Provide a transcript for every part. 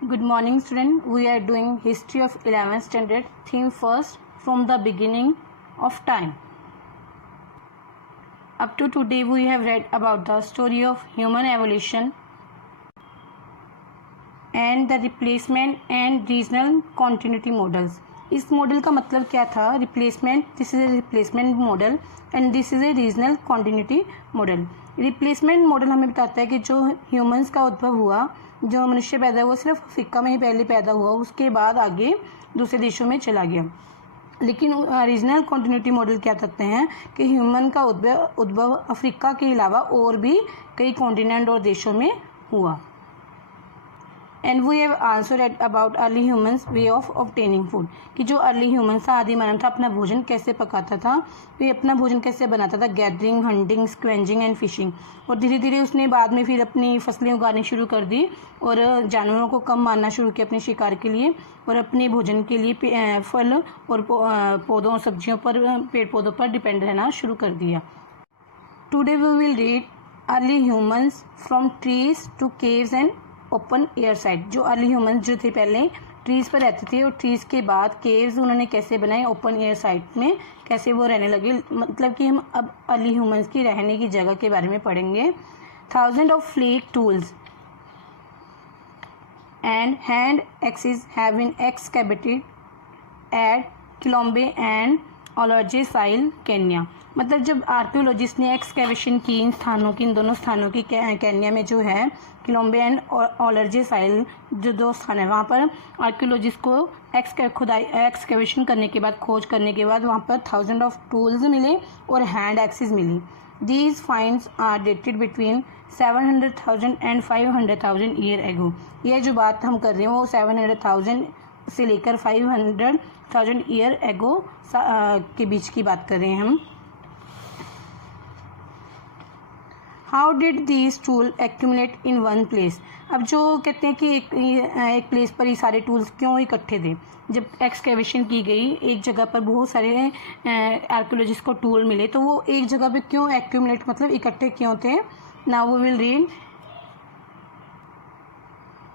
Good morning, student. We are doing history of 11th standard. Theme first, from the beginning of time. Up to today, we have read about the story of human evolution and the replacement and regional continuity models. इस model का मतलब क्या था? Replacement. This is a replacement model and this is a regional continuity model. Replacement model हमें बताता है कि जो ह्यूमंस का उद्भव हुआ, जो मनुष्य पैदा हुआ, सिर्फ अफ्रीका में ही पहले पैदा हुआ, उसके बाद आगे दूसरे देशों में चला गया. लेकिन रीजनल कॉन्टिन्यूटी मॉडल क्या कहते हैं कि ह्यूमन का उद्भव अफ्रीका के अलावा और भी कई कॉन्टिनेंट और देशों में हुआ. And we have also read about early humans way of obtaining food, कि जो अर्ली ह्यूमंस था, आदि मानव था, अपना भोजन कैसे पकाता था, वे अपना भोजन कैसे बनाता था. Gathering, hunting, scavenging and fishing. और धीरे धीरे उसने बाद में फिर अपनी फसलें उगानी शुरू कर दी और जानवरों को कम मारना शुरू किया अपने शिकार के लिए और अपने भोजन के लिए फल और पौधों, सब्जियों पर, पेड़ पौधों पर डिपेंड रहना शुरू कर दिया. Today we will read early humans from trees to caves and open air side. जो अर्ली ह्यूमंस जो थे पहले ट्रीज़ पर रहते थे और ट्रीज़ के बाद केव्स उन्होंने कैसे बनाए, ओपन एयर साइड में कैसे वो रहने लगे. मतलब कि हम अब अर्ली ह्यूमंस की रहने की जगह के बारे में पढ़ेंगे. Thousand of flake tools and hand axes have been excavated at Kilombe and Olorgesailie, Kenya. मतलब जब आर्कियोलॉजिस्ट ने एक्सकैवेशन की इन दोनों स्थानों की, केन्या में जो है किलोम्बे एंड ओलर्जे साइल जो दो स्थान है, वहाँ पर आर्कियोलॉजिस्ट को एक्सकैवेशन करने के बाद, खोज करने के बाद वहाँ पर थाउजेंड ऑफ टूल्स मिले और हैंड एक्सिस मिली. These finds are dated between 700,000 and 500,000 year ago. यह जो बात हम कर रहे हैं वो 700,000 से लेकर 500,000 ईयर एगो के बीच की बात कर रहे हैं हम. How did these tool accumulate in one place. अब जो कहते हैं कि एक प्लेस पर ही सारे टूल्स क्यों इकट्ठे थे. जब एक्सकेवेशन की गई, एक जगह पर बहुत सारे आर्कियोलॉजिस्ट को टूल मिले, तो वो एक जगह पे क्यों एक्यूमुलेट, मतलब इकट्ठे क्यों थे. Now we will read.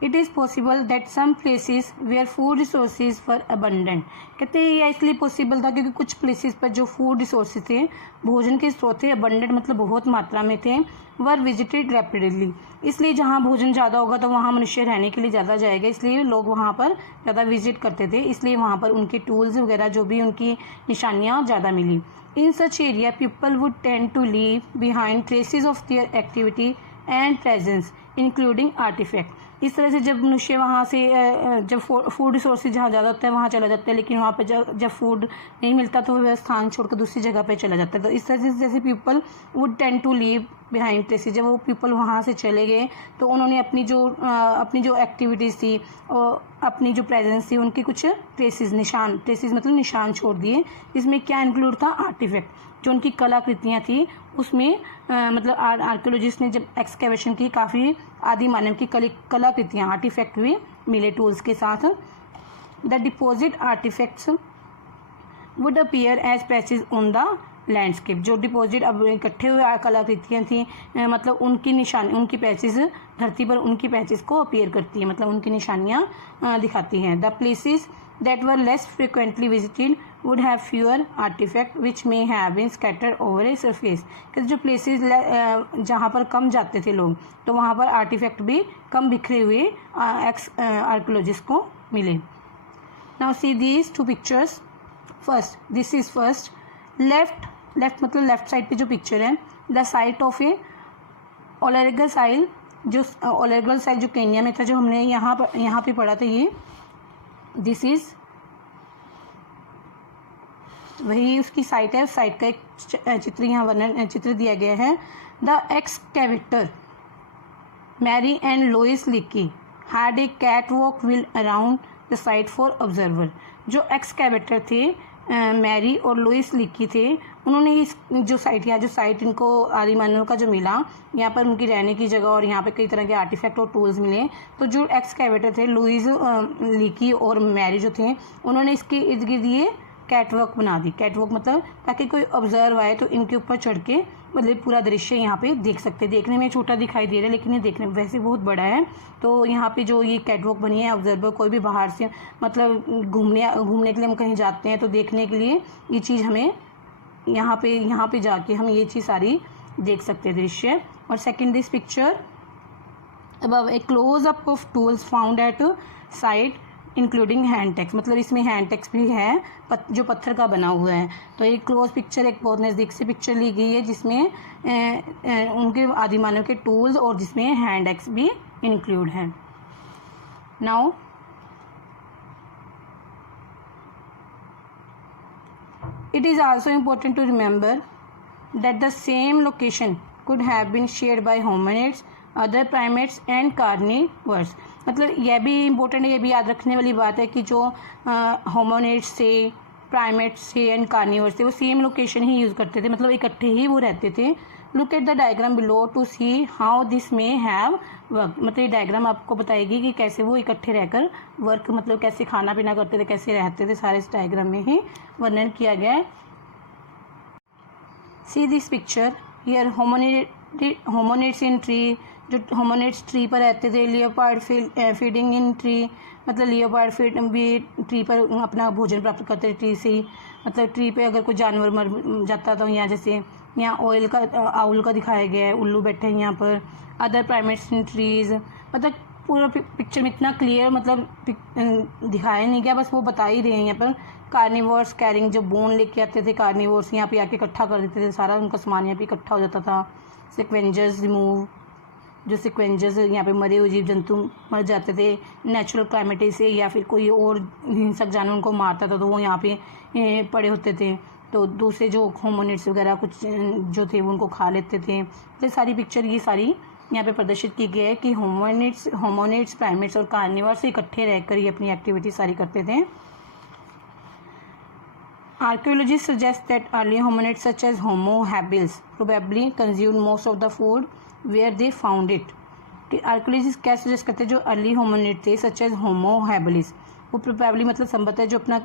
It is possible that some places where food resources were abundant. कहते हैं यह इसलिए पॉसिबल था क्योंकि कुछ प्लेसेस पर जो फूड रिसोर्सेज थे, भोजन के स्रोत थे, abundant मतलब बहुत मात्रा में थे, वर विजिटेड रैपिडली. इसलिए जहाँ भोजन ज़्यादा होगा तो वहाँ मनुष्य रहने के लिए ज़्यादा जाएगा, इसलिए लोग वहाँ पर ज़्यादा विजिट करते थे, इसलिए वहाँ पर उनके टूल्स वगैरह जो भी उनकी निशानियाँ ज़्यादा मिली. In such area people would tend to leave behind traces of their activity and presence including artifact. इस तरह से जब मनुष्य वहाँ से जब फूड रिसोर्सेज जहाँ ज़्यादा होता है वहाँ चला जाता है, लेकिन वहाँ पे जब फूड नहीं मिलता तो वह स्थान छोड़कर दूसरी जगह पे चला जाता है. तो इस तरह से जैसे people would tend to leave behind traces, जब वो पीपल वहाँ से चले गए तो उन्होंने अपनी जो एक्टिविटीज़ थी और अपनी जो प्रेजेंस थी, उनके कुछ ट्रेसेस मतलब निशान छोड़ दिए. इसमें क्या इंक्लूड था? आर्टिफैक्ट. जो उनकी कलाकृतियाँ थी उसमें मतलब आर्कियोलॉजिस्ट ने जब एक्सकेवेशन की, काफ़ी आदि मानव की कलाकृतियाँ, आर्टिफैक्ट भी मिले टूल्स के साथ. The deposit artifacts would appear as patches on the landscape. जो डिपॉजिट अब इकट्ठे हुए कलाकृतियाँ थी, मतलब उनकी पैचेज धरती पर उनकी पैचेज को अपीयर करती है, मतलब उनकी निशानियाँ दिखाती हैं. The places that were less frequently visited would have fewer artifacts which may have been scattered over a surface. क्योंकि जो प्लेसेस जहाँ पर कम जाते थे लोग, तो वहाँ पर आर्टिफैक्ट भी कम बिखरे हुए आर्कियोलॉजिस्ट को मिले. Now see these two pictures. First, this is first left मतलब लेफ्ट साइड पे जो पिक्चर है, द साइट ऑफ ए ओलरेगल साइल. जो ओलरेगल साइल जो केन्या में था, जो हमने यहाँ पे पढ़ा था, ये दिस इज वही उसकी साइट है. उस साइट का एक चित्र यहाँ चित्र दिया गया है. The excavator Mary and Louis Leakey had a cat walk will around the site for observer. जो एक्सकैवेटर थे मैरी और लुइस लिकी थे, उन्होंने इस जो साइट इनको आदि मानव का जो मिला, यहाँ पर उनकी रहने की जगह और यहाँ पे कई तरह के आर्टिफैक्ट और टूल्स मिले. तो जो एक्सकैवेटर थे लुइस लिकी और मैरी जो थे, उन्होंने इसके इर्द गिर्द ये कैटवॉक बना दी। कैटवॉक मतलब ताकि कोई ऑब्जर्व आए तो इनके ऊपर चढ़ के मतलब पूरा दृश्य यहाँ पे देख सकते हैं। देखने में छोटा दिखाई दे रहा है लेकिन ये देखने में वैसे बहुत बड़ा है। तो यहाँ पे जो ये कैटवॉक बनी है, ऑब्जर्वर कोई भी बाहर से मतलब घूमने के लिए हम कहीं जाते हैं तो देखने के लिए ये चीज़ हमें यहाँ पे जाके हम ये चीज़ सारी देख सकते हैं दृश्य। और second this picture above a close up of tools found at site including hand tax, मतलब इसमें हैंड टैक्स भी है जो पत्थर का बना हुआ है। तो एक क्लोज पिक्चर, एक बहुत नज़दीक से पिक्चर ली गई है जिसमें उनके आदि मानव के टूल्स और जिसमें हैंड टैक्स भी इंक्लूड है। Now it is also important to remember that the same location could have been shared by hominids, other primates and carnivores। मतलब यह भी इम्पोर्टेंट है, ये भी याद रखने वाली बात है कि जो होमोनिड्स से, प्राइमेट्स से एंड कार्निवर्स थे वो सेम लोकेशन ही यूज़ करते थे, मतलब इकट्ठे ही वो रहते थे। Look at the diagram below to see how this may have work. मतलब ये डायग्राम आपको बताएगी कि कैसे वो इकट्ठे रहकर वर्क, मतलब कैसे खाना पीना करते थे, कैसे रहते थे, सारे इस डायग्राम में ही वर्णन किया गया है। See this picture here hominids in tree, जो होमोनिड्स ट्री पर रहते थे। लियोपार्ड फीडिंग इन ट्री, मतलब लियोपार्ड फीड भी ट्री पर अपना भोजन प्राप्त करते थे ट्री से ही। मतलब ट्री पे अगर कोई जानवर मर जाता था, यहाँ जैसे यहाँ आउल का दिखाया गया है, उल्लू बैठे हैं यहाँ पर। अदर प्राइमेट्स इन ट्रीज, मतलब पूरा पिक्चर में इतना क्लियर मतलब दिखाया नहीं गया, बस वो बता ही रहे हैं यहाँ पर। कार्निवोर्स कैरिंग, जो बोन लेके आते थे कार्निवोर्स, यहाँ पे आके इकट्ठा कर देते थे, सारा उनका सामान यहाँ पे इकट्ठा हो जाता था। सिक्वेंजर्स रिमूव, जो सिक्वेंजर्स यहाँ पे मरे हुए जीव जंतु मर जाते थे नेचुरल क्लाइमेटी से, या फिर कोई और हिंसक जानवर उनको मारता था तो वो यहाँ पे पड़े होते थे, तो दूसरे जो होमोनिड्स वगैरह कुछ जो थे वो उनको खा लेते थे। तो सारी पिक्चर ये सारी यहाँ पे प्रदर्शित की गई है कि होमोनिड्स प्राइमेट्स और कार्निवोर्स से इकट्ठे रहकर ये अपनी एक्टिविटी सारी करते थे। Archaeologists suggest that early hominids such as Homo habilis probably consumed most of the food where they found it। कि आर्कियोलॉजिस्ट क्या सजेस्ट करते हैं, जो अर्ली होमिनिड थे सच एज होमो हैबिलिस, वो प्रोबेबली मतलब संभवत है जो अपना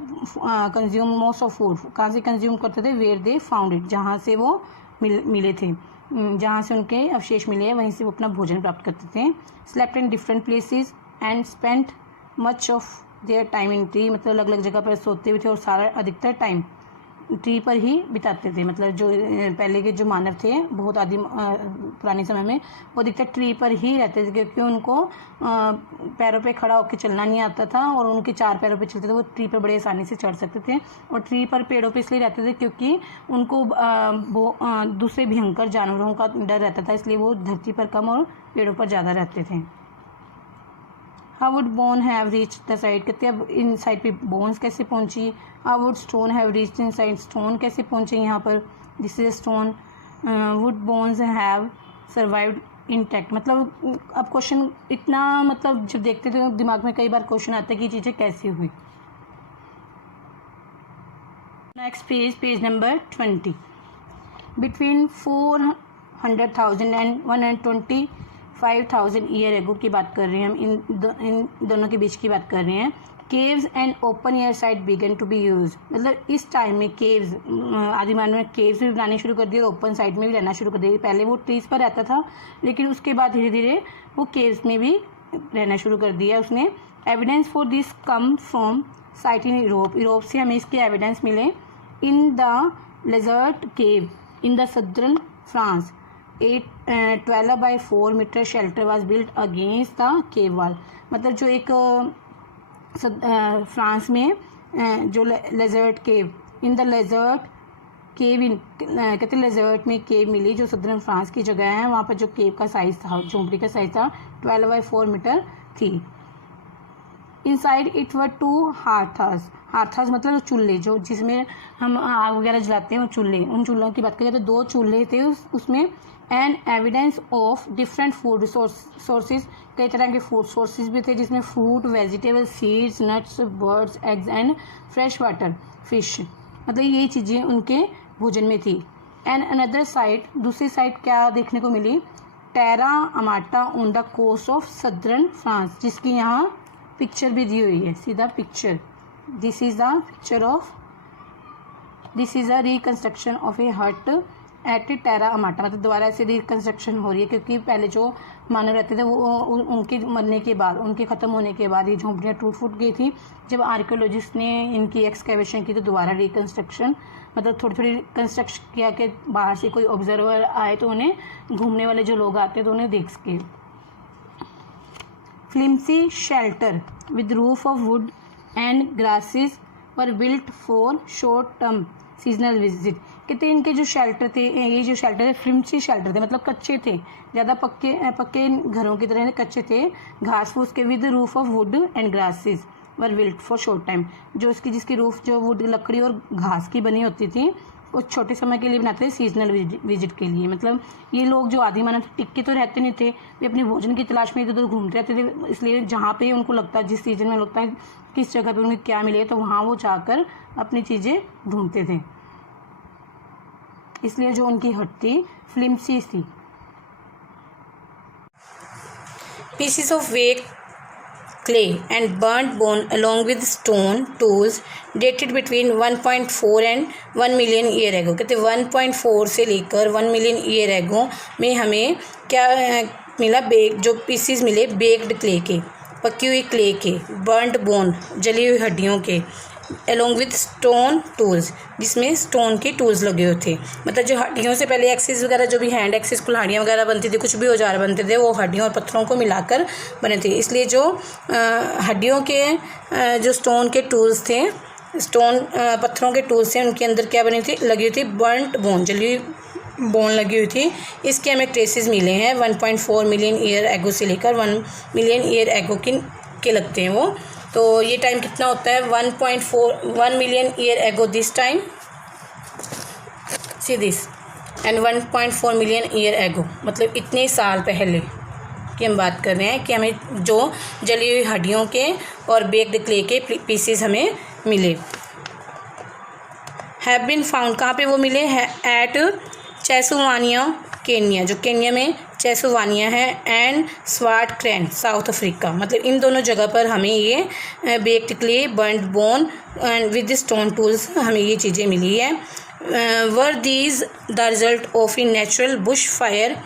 कंज्यूम मोस्ट ऑफ फूड कहाँ से कंज्यूम करते थे, वेयर दे फाउंड इट, जहाँ से वो मिले थे, जहाँ से उनके अवशेष मिले हैं वहीं से वो अपना भोजन प्राप्त करते थे। Slept in different places and spent much of their time in tree, मतलब अलग अलग जगह पर सोते हुए थे और सारा अधिकतर टाइम ट्री पर ही बिताते थे। मतलब जो पहले के जो मानव थे बहुत पुराने समय में वो अधिकतर ट्री पर ही रहते थे, क्योंकि उनको पैरों पे खड़ा होकर चलना नहीं आता था और उनके 4 पैरों पे चलते थे, वो ट्री पर बड़े आसानी से चढ़ सकते थे। और ट्री पर पेड़ों पे इसलिए रहते थे क्योंकि उनको दूसरे भयंकर जानवरों का डर रहता था, इसलिए वो धरती पर कम और पेड़ों पर ज़्यादा रहते थे। How would bone have reach the side, कहते हैं अब इन साइड पे बोन्स कैसे पहुंची। How would stone have reach in side, stone कैसे पहुंचे यहाँ पर, this is stone. Would bones have survived intact, मतलब अब क्वेश्चन इतना मतलब जब देखते थे दिमाग में कई बार क्वेश्चन आता है कि चीज़ें कैसी हुई। Next page number 20। Between 400,000 and 125,000 year ago की बात कर रहे हैं हम, इन दोनों के बीच की बात कर रहे हैं। Caves and open air site began to be use, मतलब इस टाइम में केव्स, आदि मानव ने केव्स भी बनाने शुरू कर दिए और ओपन साइट में भी रहना शुरू कर दिया। पहले वो ट्रीज पर रहता था लेकिन उसके बाद धीरे धीरे वो केव्स में भी रहना शुरू कर दिया उसने। Evidence for this come from site in Europe से हमें इसके एविडेंस मिले। In the Lazaret cave in the southern France 12/4 meter shelter was built against the cave wall, मतलब जो एक फ्रांस में जो लेजर्ट cave in the Lazaret cave इन कहते लेजर्ट में केव मिली जो सदर्न फ्रांस की जगह है, वहाँ पर जो केव का साइज था, झोंपड़ी का साइज था 12/4 मीटर थी। इनसाइड इट वर 2 हार्थास, हार्थास मतलब चूल्हे जो जिसमें हम आग वगैरह जलाते हैं वो चूल्हे, उन चूल्हों की बात करें तो 2 चूल्हे थे उसमें। And evidence of different food sources, कई तरह के फूड सोर्सेज भी थे जिसमें fruit, vegetable, seeds, nuts, birds, eggs and fresh water fish, मतलब ये चीज़ें उनके भोजन में थी। एंड अनदर साइड, दूसरी साइड क्या देखने को मिली, Terra Amata on the coast of southern France, जिसकी यहाँ पिक्चर भी दी हुई है, सीधा picture, this is the picture of this is a reconstruction of ए हट एट टेरा अमाटा, मतलब दोबारा से रिकन्स्ट्रक्शन हो रही है, क्योंकि पहले जो मानव रहते थे वो उनके मरने के बाद, उनके ख़त्म होने के बाद ये झोंपड़ियाँ टूट फूट गई थी। जब आर्कियोलॉजिस्ट ने इनकी एक्सकेवेशन की तो दोबारा रिकन्स्ट्रक्शन, मतलब थोड़ी थोड़ी कंस्ट्रक्ट किया कि बाहर से कोई ऑब्जर्वर आए तो उन्हें, घूमने वाले जो लोग आते तो उन्हें देख सके। फ्लिम्सी shelter with roof of would and grasses were built for short term seasonal visit. कहते हैं इनके जो शेल्टर थे, ये जो शेल्टर थे फ्लिम्सी शेल्टर थे, मतलब कच्चे थे, ज़्यादा पक्के घरों की तरह कच्चे थे, घास फूस के, with roof of would and grasses were built for short time. जो जिसकी रूफ जो वुड लकड़ी और घास की बनी होती थी वो छोटे समय के लिए बनाते थे, सीजनल विजिट के लिए। मतलब ये लोग जो आदि मानव टिक्के तो रहते नहीं थे, वे अपने भोजन की तलाश में इधर उधर घूमते रहते थे, इसलिए जहाँ पे उनको लगता है, जिस सीजन में लगता है किस जगह पे उन्हें क्या मिले, तो वहाँ वो जाकर अपनी चीज़ें ढूंढते थे, इसलिए जो उनकी हट थी फ्लिम्सी थी। Pieces of baked clay and burnt bone along with stone tools dated between 1.4 and 1 million year ago। कहते 1.4 से लेकर 1 million year ago में हमें क्या मिला, जो पीसीज मिले बेक्ड क्ले के, पकी हुई क्ले के, बर्न्ड बोन जली हुई हड्डियों के, अलॉन्ग विद स्टोन टूल्स जिसमें स्टोन के टूल्स लगे हुए थे। मतलब जो हड्डियों से पहले एक्सेस वगैरह, जो भी हैंड एक्सेस कुल्हाड़ियाँ वगैरह बनती थी, कुछ भी औजार बनते थे, वो हड्डियों और पत्थरों को मिलाकर बने थे। इसलिए जो हड्डियों के जो स्टोन के टूल्स थे, पत्थरों के टूल्स थे, उनके अंदर क्या बनी थी, लगी हुई थी बर्न्ट बोन, जली हुई बोन लगी हुई थी। इसके हमें ट्रेसेस मिले हैं 1.4 मिलियन ईयर एगो से लेकर 1 मिलियन ईयर एगो के लगते हैं वो। तो ये टाइम कितना होता है, 1 million year ago this time, see this, and 1.4 million year ago, मतलब इतने साल पहले की हम बात कर रहे हैं कि हमें जो जली हुई हड्डियों के और बेक्ड क्ले के पीसेस हमें मिले। हैव बीन फाउंड, कहाँ पे वो मिले हैं, एट चेसुवानिया केन्या, जो केन्या में चेसुवानिया है, एंड स्वाटक्रैंड साउथ अफ्रीका। मतलब इन दोनों जगह पर हमें ये baked clay, burned bone and with stone tools हमें ये चीज़ें मिली है। Were these the result of a natural Bush fire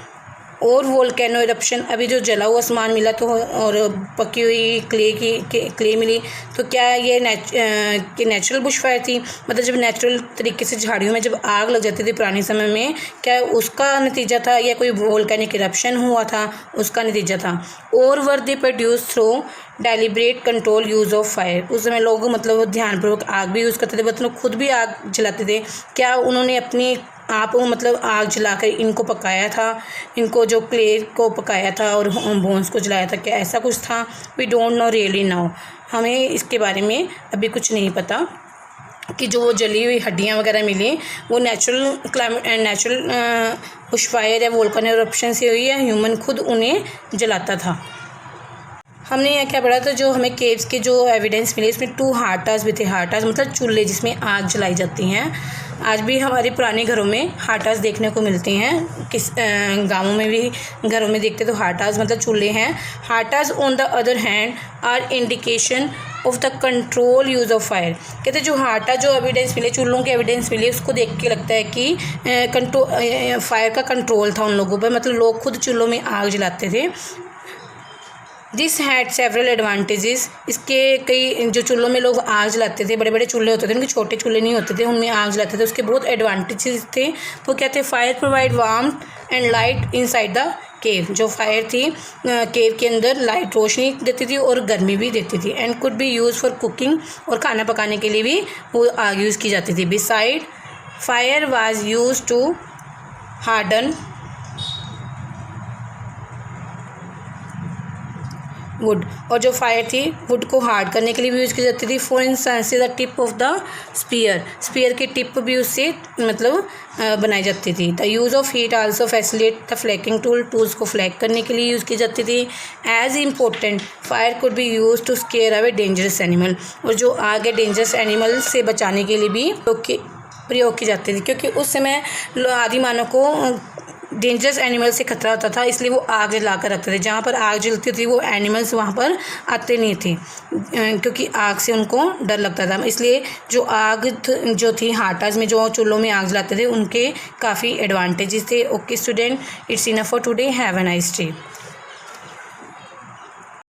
और वोल्केनो इरप्शन। अभी जो जला हुआ सामान मिला तो, और पकी हुई क्ले मिली, तो क्या ये नेचुरल बुश फायर थी, मतलब जब नेचुरल तरीके से झाड़ियों में जब आग लग जाती थी पुराने समय में, क्या उसका नतीजा था, या कोई वोल्केनिक इरप्शन हुआ था उसका नतीजा था। और were they produce through deliberate control use of fire. उस समय लोग मतलब ध्यानपूर्वक आग भी यूज़ करते थे, मतलब खुद भी आग जलाते थे। क्या उन्होंने अपनी आप मतलब आग जलाकर इनको पकाया था, इनको जो क्ले को पकाया था और बोन्स को जलाया था, क्या ऐसा कुछ था? We don't know really now, हमें इसके बारे में अभी कुछ नहीं पता कि जो जली हुई हड्डियाँ वगैरह मिली वो नेचुरल बुशफायर या वोल्केनो इरप्शन से हुई, या ह्यूमन खुद उन्हें जलाता था। हमने यह क्या पढ़ा था, जो हमें केव्स के जो एविडेंस मिले उसमें 2 हाटास भी थे। हाटास मतलब चूल्हे जिसमें आग जलाई जाती हैं। आज भी हमारे पुराने घरों में हाटास देखने को मिलते हैं, गाँवों में भी घरों में देखते तो हाटास मतलब चूल्हे हैं। Hearths on the other hand are indication of the control use of fire. कहते जो हाटा जो एविडेंस मिले, चूल्हों के एविडेंस मिले, उसको देख के लगता है कि फायर का कंट्रोल था उन लोगों पर, मतलब लोग खुद चूल्हों में आग जलाते थे। This had several advantages. इसके कई, जो चूल्हों में लोग आग जलाते थे, बड़े बड़े चूल्हे होते थे, उनके छोटे चूल्हे नहीं होते थे, उनमें आग जलाते थे, उसके बहुत एडवांटेजेस थे। वो क्या थे, fire provide warmth and light inside the cave. जो फायर थी केव के अंदर लाइट रोशनी देती थी और गर्मी भी देती थी। And could be use for cooking, और खाना पकाने के लिए भी वो आग यूज़ की जाती थी। Beside fire was use to harden wood, और जो फायर थी वुड को हार्ड करने के लिए भी यूज़ की जाती थी। For instance the tip of the spear की टिप भी उससे मतलब बनाई जाती थी। The use of heat also facilitate the flaking tools को फ्लैक करने के लिए यूज़ की जाती थी। As important fire could be use to scare away dangerous animal, और जो आगे डेंजरस एनिमल से बचाने के लिए भी प्रयोग की जाती थी, क्योंकि उस समय आदि मानव को डेंजरस एनिमल से खतरा होता था, इसलिए वो आग जला कर रखते थे। जहाँ पर आग जलती थी वो एनिमल्स वहाँ पर आते नहीं थे, क्योंकि आग से उनको डर लगता था। इसलिए जो आग जो थी हाटाज में, जो चूल्हों में आग जलाते थे, उनके काफ़ी एडवांटेजेस थे। Okay student, it's enough for today, have a nice day.